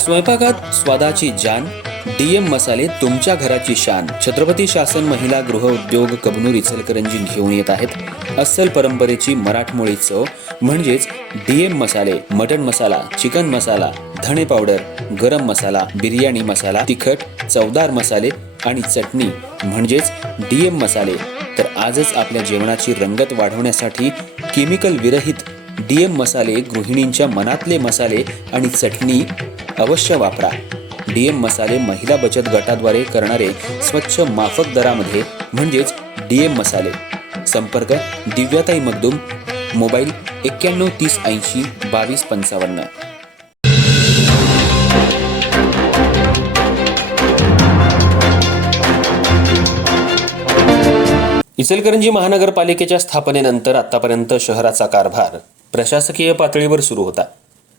स्वयंपाकात स्वादाची जान, डीएम मसाले तुमच्या घराची शान. छत्रपती शासन महिला गृह उद्योग कबनूर इचलकरंजी घेऊन येत आहेत अस्सल परंपरेची मराठमोळी चव म्हणजेच डीएम मसाले. मटन मसाला, चिकन मसाला, धणे पावडर, गरम मसाला, बिर्याणी मसाला, तिखट चवदार मसाले आणि चटणी म्हणजेच डीएम मसाले. तर आजच आपल्या जेवणाची रंगत वाढवण्यासाठी केमिकल विरहित डीएम मसाले, गृहिणींच्या मनातले मसाले आणि चटणी अवश्य वापरा. डीएम मसाले महिला बचत गटाद्वारे करणारे स्वच्छ माफक दरामध्ये म्हणजेच डीएम मसाले. संपर्क दिव्याताई मगदूम, मोबाईल 91 30 80 22 55. इचलकरंजी महानगरपालिकेच्या स्थापनेनंतर आतापर्यंत शहराचा कारभार प्रशासकीय पातळीवर सुरू होता.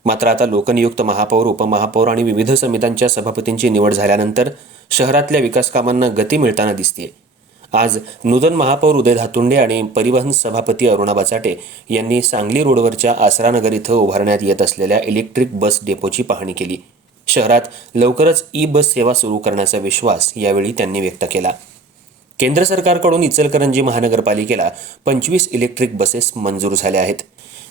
मात्र आता लोकनियुक्त महापौर, उपमहापौर आणि विविध समित्यांच्या सभापतींची निवड झाल्यानंतर शहरातल्या विकास कामांना गती मिळताना दिसतेय. आज नूतन महापौर उदय धातुंडे आणि परिवहन सभापती अरुणा बचाटे यांनी सांगली रोडवरच्या आसरानगर इथं उभारण्यात येत असलेल्या इलेक्ट्रिक बस डेपोची पाहणी केली. शहरात लवकरच ई बस सेवा सुरू करण्याचा विश्वास यावेळी त्यांनी व्यक्त केला. केंद्र सरकारकडून इचलकरंजी महानगरपालिकेला 25 इलेक्ट्रिक बसेस मंजूर झाल्या आहेत.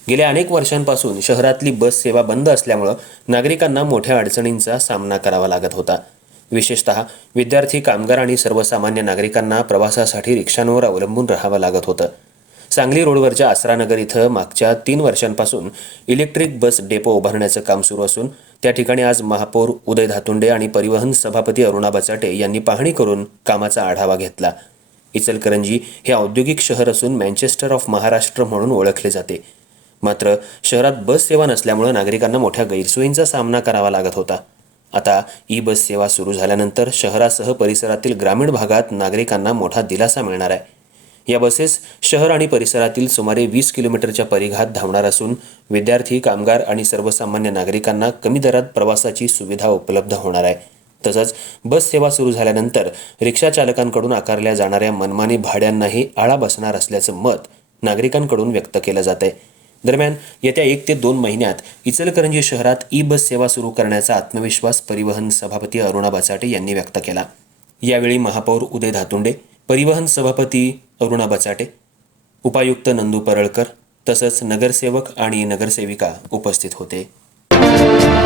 गेल्या अनेक वर्षांपासून शहरातली बस सेवा बंद असल्यामुळे नागरिकांना मोठ्या अडचणींचा सामना करावा लागत होता. विशेषतः विद्यार्थी, कामगार आणि सर्वसामान्य नागरिकांना प्रवासासाठी रिक्षांवर अवलंबून राहावं लागत होतं. सांगली रोडवरच्या आसरानगर इथं मागच्या 3 वर्षांपासून इलेक्ट्रिक बस डेपो उभारण्याचं काम सुरू असून त्या ठिकाणी आज महापौर उदय धातुंडे आणि परिवहन सभापती अरुणा बचाटे यांनी पाहणी करून कामाचा आढावा घेतला. इचलकरंजी हे औद्योगिक शहर असून मँचेस्टर ऑफ महाराष्ट्र म्हणून ओळखले जाते. मात्र शहरात बस सेवा नसल्यामुळे नागरिकांना मोठ्या गैरसोयींचा सामना करावा लागत होता. आता ई बस सेवा सुरू झाल्यानंतर शहरासह परिसरातील ग्रामीण भागात नागरिकांना मोठा दिलासा मिळणार आहे. या बसेस शहर आणि परिसरातील सुमारे 20 किलोमीटरच्या परिघात धावणार असून विद्यार्थी, कामगार आणि सर्वसामान्य नागरिकांना कमी दरात प्रवासाची सुविधा उपलब्ध होणार आहे. तसंच बस सेवा सुरू झाल्यानंतर रिक्षा चालकांकडून आकारल्या जाणाऱ्या मनमानी भाड्यांनाही आळा बसणार असल्याचं मत नागरिकांकडून व्यक्त केलं जात आहे. दरम्यान येत्या 1 ते 2 महिन्यात इचलकरंजी शहरात ई बस सेवा सुरू करण्याचा आत्मविश्वास परिवहन सभापती अरुणा बचाटे यांनी व्यक्त केला. यावेळी महापौर उदय धातुंडे, परिवहन सभापती अरुणा बचाटे, उपायुक्त नंदू परळकर तसंच नगरसेवक आणि नगरसेविका उपस्थित होते.